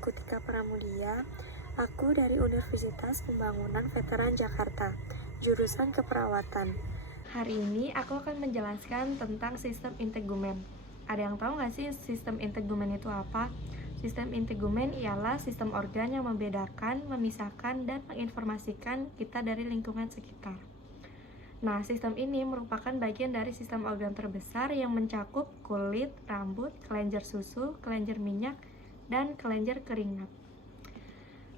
Kutika Pramudia, aku dari Universitas Pembangunan Veteran Jakarta, jurusan keperawatan. Hari ini aku akan menjelaskan tentang sistem integumen. Ada yang tahu nggak sih sistem integumen itu apa? Sistem integumen ialah sistem organ yang membedakan, memisahkan, dan menginformasikan kita dari lingkungan sekitar. Nah, sistem ini merupakan bagian dari sistem organ terbesar yang mencakup kulit, rambut, kelenjar susu, kelenjar minyak, dan kelenjar keringat.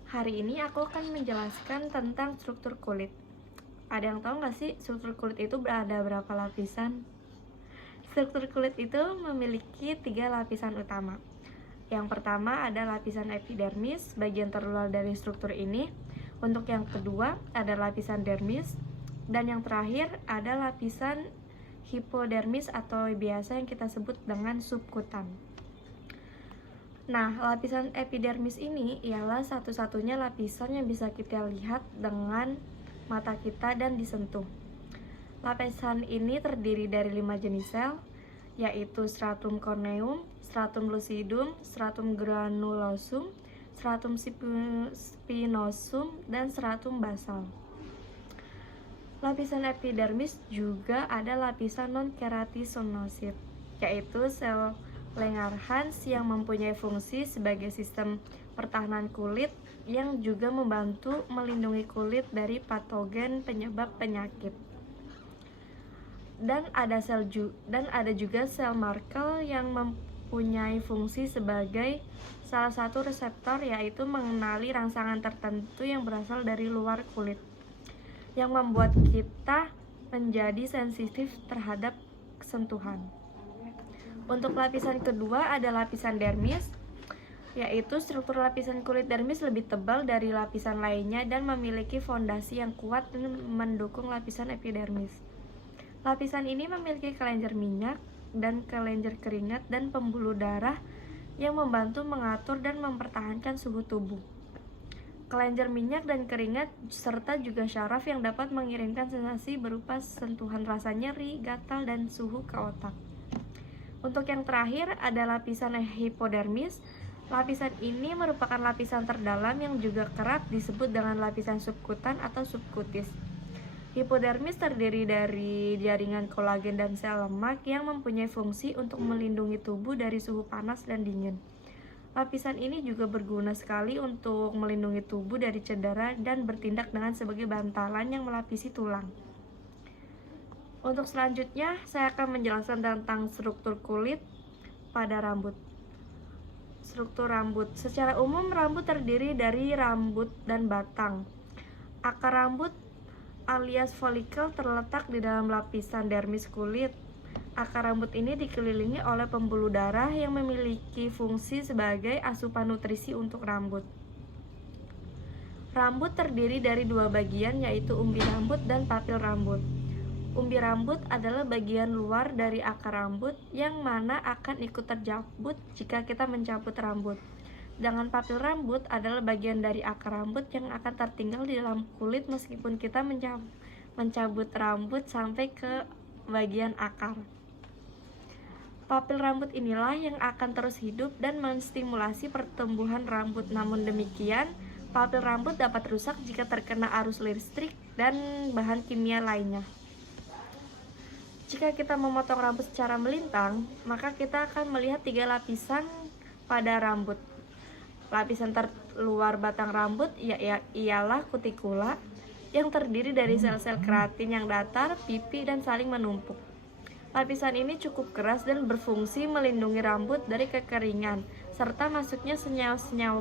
Hari ini aku akan menjelaskan tentang struktur kulit. Ada yang tahu nggak sih struktur kulit itu ada berapa lapisan? Struktur kulit itu memiliki 3 lapisan utama. Yang pertama ada lapisan epidermis, bagian terluar dari struktur ini. Untuk yang kedua ada lapisan dermis. Dan yang terakhir ada lapisan hipodermis atau biasa yang kita sebut dengan subkutan. Nah, lapisan epidermis ini ialah satu-satunya lapisan yang bisa kita lihat dengan mata kita dan disentuh. Lapisan ini terdiri dari 5 jenis sel, yaitu stratum corneum, stratum lucidum, stratum granulosum, stratum spinosum, dan stratum basal. Lapisan epidermis juga ada lapisan non-keratinosit, yaitu sel Langerhans yang mempunyai fungsi sebagai sistem pertahanan kulit yang juga membantu melindungi kulit dari patogen penyebab penyakit. Dan ada juga sel Merkel yang mempunyai fungsi sebagai salah satu reseptor, yaitu mengenali rangsangan tertentu yang berasal dari luar kulit, yang membuat kita menjadi sensitif terhadap sentuhan. Untuk lapisan kedua ada lapisan dermis, yaitu struktur lapisan kulit dermis lebih tebal dari lapisan lainnya dan memiliki fondasi yang kuat dan mendukung lapisan epidermis. Lapisan ini memiliki kelenjar minyak dan kelenjar keringat dan pembuluh darah yang membantu mengatur dan mempertahankan suhu tubuh. Kelenjar minyak dan keringat serta juga syaraf yang dapat mengirimkan sensasi berupa sentuhan rasa nyeri, gatal, dan suhu ke otak. Untuk yang terakhir ada lapisan hipodermis. Lapisan ini merupakan lapisan terdalam yang juga kerap disebut dengan lapisan subkutan atau subkutis. Hipodermis terdiri dari jaringan kolagen dan sel lemak yang mempunyai fungsi untuk melindungi tubuh dari suhu panas dan dingin. Lapisan ini juga berguna sekali untuk melindungi tubuh dari cedera dan bertindak dengan sebagai bantalan yang melapisi tulang. Untuk selanjutnya, saya akan menjelaskan tentang struktur kulit pada rambut. Struktur rambut. Secara umum, rambut terdiri dari rambut dan batang. Akar rambut alias folikel terletak di dalam lapisan dermis kulit. Akar rambut ini dikelilingi oleh pembuluh darah yang memiliki fungsi sebagai asupan nutrisi untuk rambut. Rambut terdiri dari 2 bagian, yaitu umbi rambut dan papil rambut. Umbi rambut adalah bagian luar dari akar rambut yang mana akan ikut tercabut jika kita mencabut rambut. Sedangkan papil rambut adalah bagian dari akar rambut yang akan tertinggal di dalam kulit meskipun kita mencabut rambut sampai ke bagian akar. Papil rambut inilah yang akan terus hidup dan menstimulasi pertumbuhan rambut. Namun demikian, papil rambut dapat rusak jika terkena arus listrik dan bahan kimia lainnya. Jika kita memotong rambut secara melintang, maka kita akan melihat 3 lapisan pada rambut. Lapisan terluar batang rambut ialah kutikula yang terdiri dari sel-sel keratin yang datar, pipi, dan saling menumpuk. Lapisan ini cukup keras dan berfungsi melindungi rambut dari kekeringan, serta masuknya senyawa-senyawa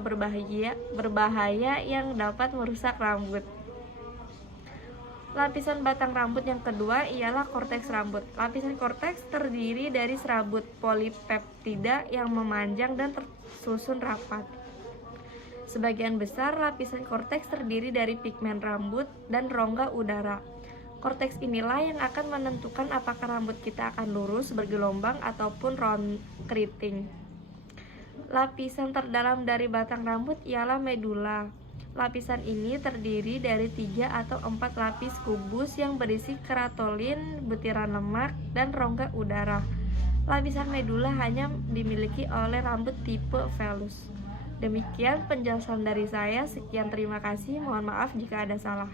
berbahaya yang dapat merusak rambut. Lapisan batang rambut yang kedua ialah korteks rambut. Lapisan korteks terdiri dari serabut polipeptida yang memanjang dan tersusun rapat. Sebagian besar lapisan korteks terdiri dari pigmen rambut dan rongga udara. Korteks inilah yang akan menentukan apakah rambut kita akan lurus, bergelombang, ataupun keriting. Lapisan terdalam dari batang rambut ialah medula. Lapisan ini terdiri dari 3 atau 4 lapis kubus yang berisi keratolin, butiran lemak, dan rongga udara. Lapisan medula hanya dimiliki oleh rambut tipe vellus. Demikian penjelasan dari saya. Sekian, terima kasih. Mohon maaf jika ada salah.